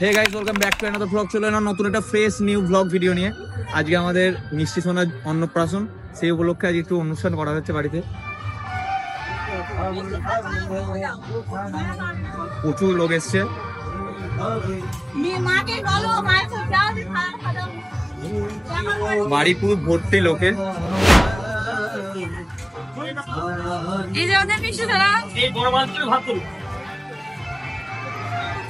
Hey guys, welcome back to another blog. চলে এলাম নতুন একটা ফ্রেশ নিউ ব্লগ ভিডিও নিয়ে। আজকে আমাদের মিষ্টি সোনার অন্নপ্রাশন, সেই উপলক্ষে আজকে একটু অনুষ্ঠান করা হচ্ছে বাড়িতে। প্রচুর লোক এসছে, বাড়ি পুরো ভর্তি লোকের। এই যে আমাদের মিষ্টি সোনা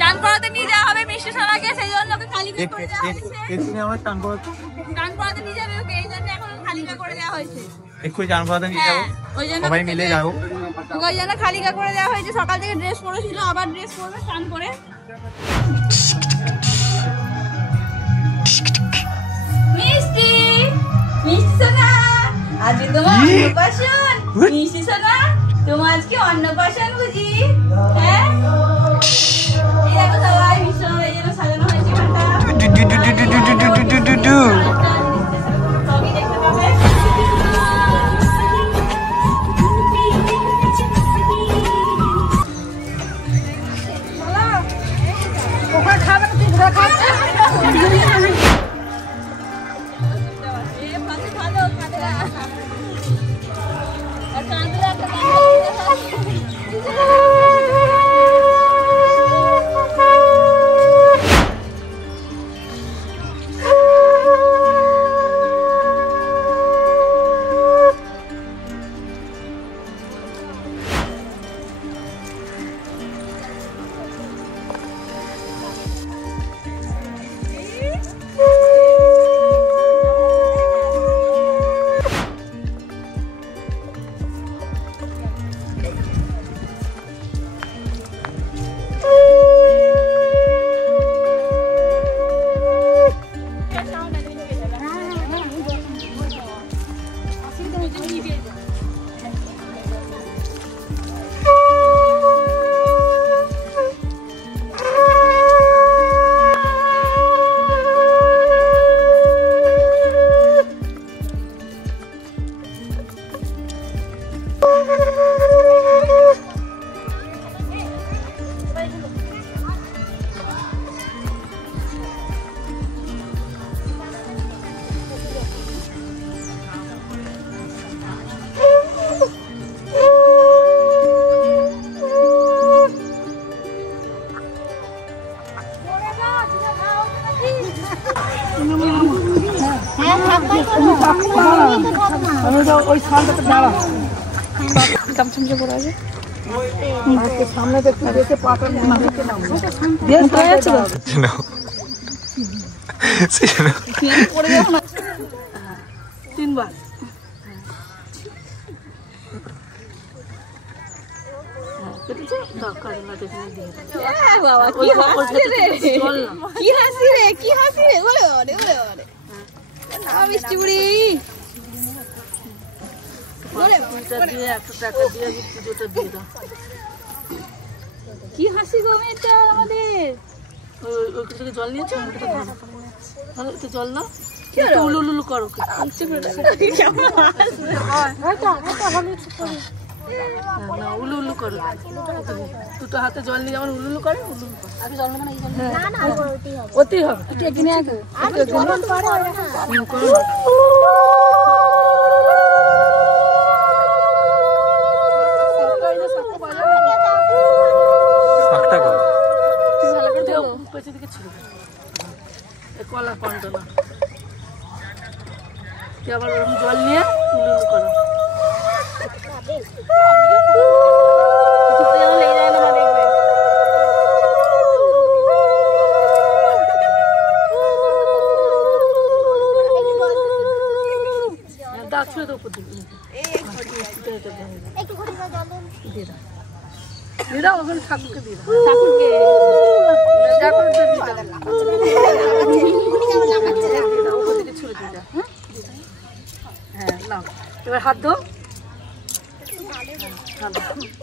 চান করাতে নিয়ে যাওয়া হবে মিষ্টি সোনাকে, সেই জন্য ওকে খালি করে দেওয়া হয়েছে। চান করাতে নিয়ে যাবে ওকে, এই জন্য এখন খালি করে দেওয়া হয়েছে। এক্ষুনি চান করাতে নিয়ে যাবো, সবাই মিলে যাবো। ওই জন্য খালি করে দেওয়া হয়েছে। সকাল থেকে ড্রেস পরেছিল, আবার ড্রেস পরবে চান করে। মিষ্টি মিষ্টি সোনা, আজকে তোমার অন্নপ্রাশন। মিষ্টি সোনা, তোমার আজকে অন্নপ্রাশন বুঝি? হ্যাঁ, এই দেখো সবাই মিষ্টি সোনার এই জন্য সাজানো হয়েছে ঘরটা। সবই দেখতে পাবে। ওখানে খাবে না, তুই ঘরে খাবে। সামনে দেখতে দেখে পাটা তিনবার মিষ্টি বুড়ি কি হাসি গো মেয়েটা আমাদের। জল নিয়েছো, জল না উলু করো, উলু করো, দুটো হাতে জল নিয়ে যেমন উলু করে ওতেই হবে। কলা কন্ড না, আবার জল নিয়ে উলু করো। দাঁত ছুঁয়ে দেবো দিদা, ওখানে ঠাকুরকে দিদা, ঠাকুরকে এবার হাত ধো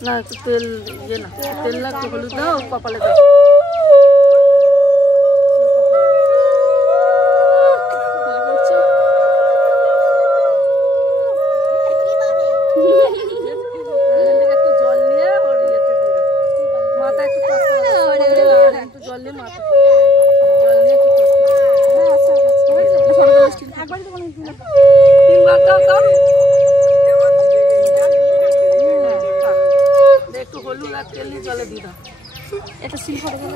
না, একটু তেল ইয়ে না, তেল না একটু হলুদ দাও, কপালে দাও। একটু জল নিয়ে ওর ইয়েতে দিয়ে দাও, মাথা একটু জল নিয়ে মাথা একটু হলুদ আর তেল দিয়ে জলে দিয়ে দাও। এটা সিল করে গেল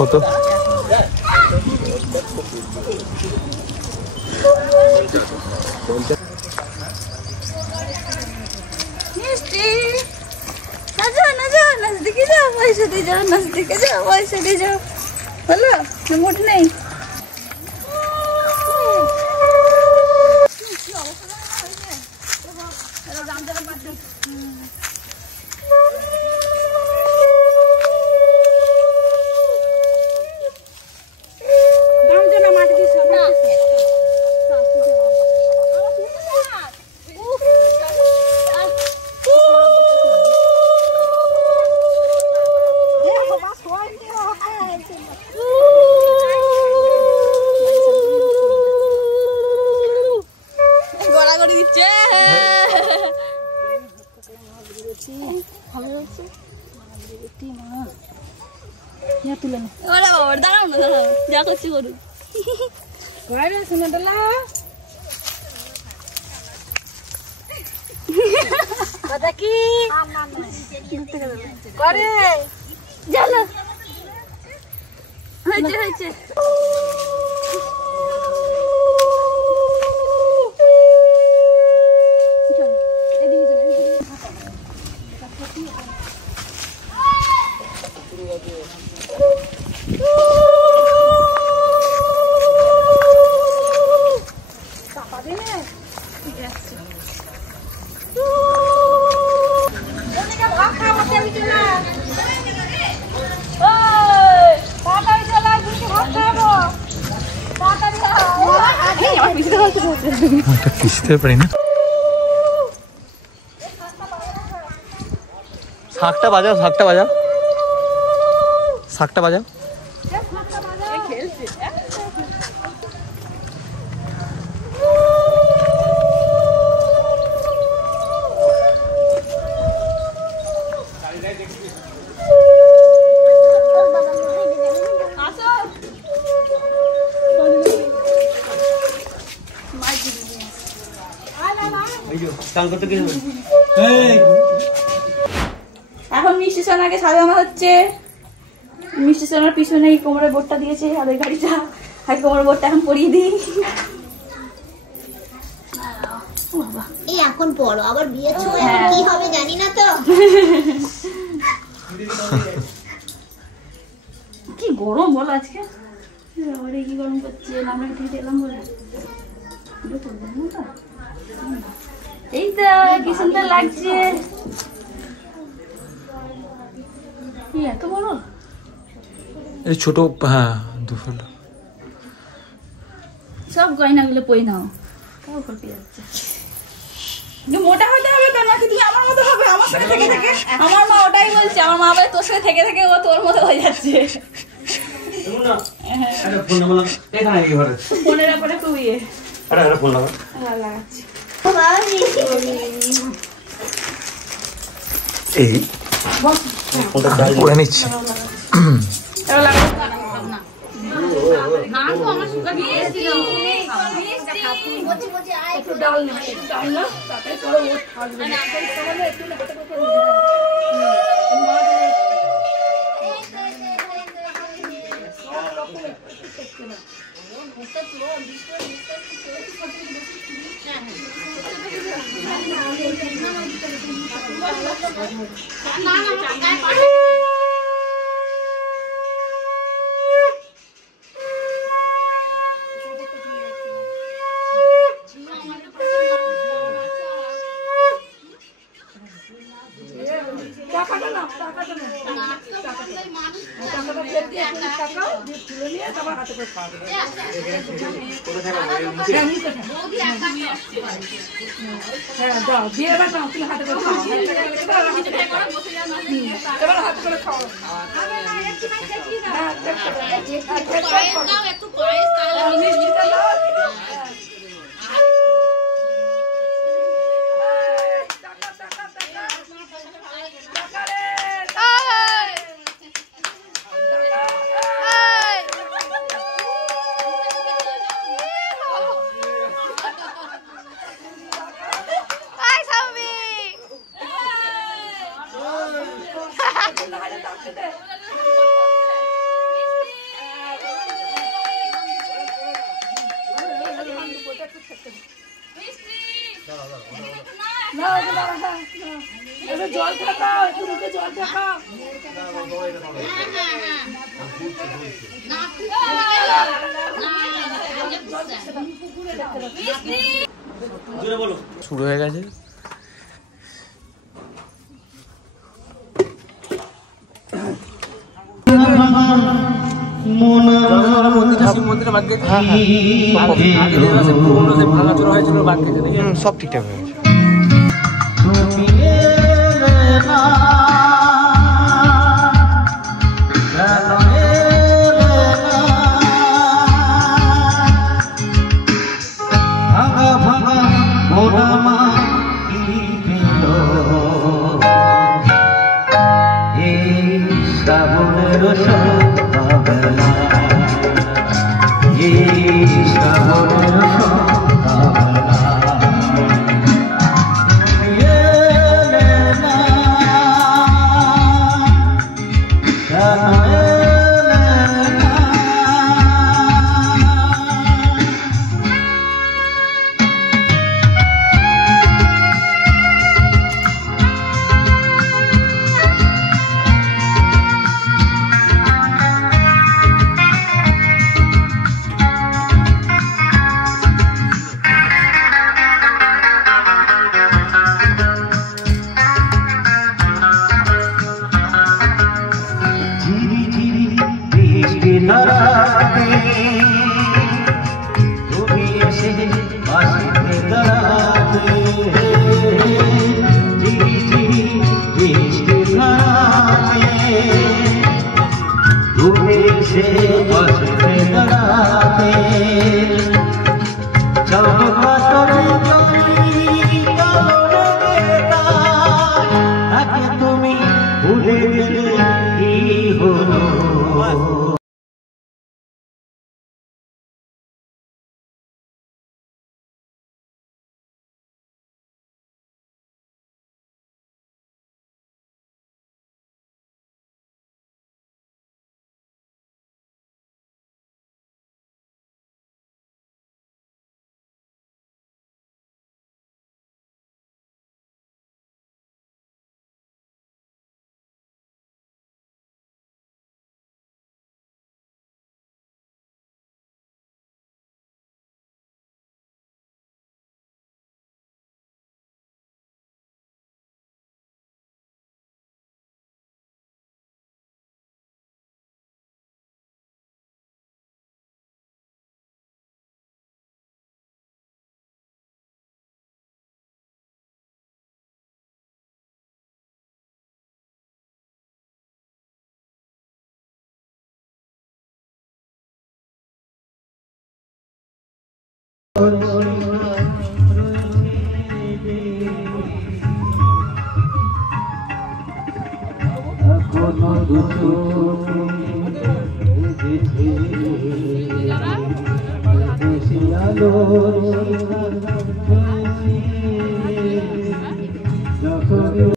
কত मिस्टी ना जाओ नजदीक जाओ पैसे दे जाओ नजदीक जाओ पैसे दे जाओ बोलो रिमोट नहीं কিস্তে পারি না শাকটা বাজাও শাকটা বাজাও শাকটা বাজাও এখন মিষ্টি সোনাকে সাজানো হচ্ছে। মিষ্টি সোনার পিছনে এই কোমরে বোর্ডটা দিয়েছে আদের গাড়িটা, আর কোমরে বোর্ডটা এখন পরিয়ে দিই। এই এখন পড়ো আবার বিয়ে ছুঁয়ে কি হবে জানি না তো। কি গরম বলো আজকে, বাবারে কি গরম করছে। আমরা খেতে এলাম বলে এই তো কি সুন্দর লাগছে। কি এত বড় এই ছোট, হ্যাঁ দুফল সব গয়নাগুলো পই নাও, তাও কপি যাচ্ছে। মোটা হতে হবে তো নাকি তুমি আমার মতো হবে? আমার সাথে থেকে থেকে আমার মা ওটাই বলছে, আমার মা বলে তোর সাথে থেকে থেকে ও তোর মতো হয়ে যাচ্ছে। ফোনের ব্যাপারে খুব ইয়ে লাগাচ্ছি। এই করে নিচ্ছি। একটু ডাল না, একটু ডাল না, তাতে করে ও থাকবে না। একটু না এবার জল ঠাকাও, একটু মুখে জল ঠাকাও। শুরু হয়ে গেছে। সব ঠিকঠাক হয়ে গেছে।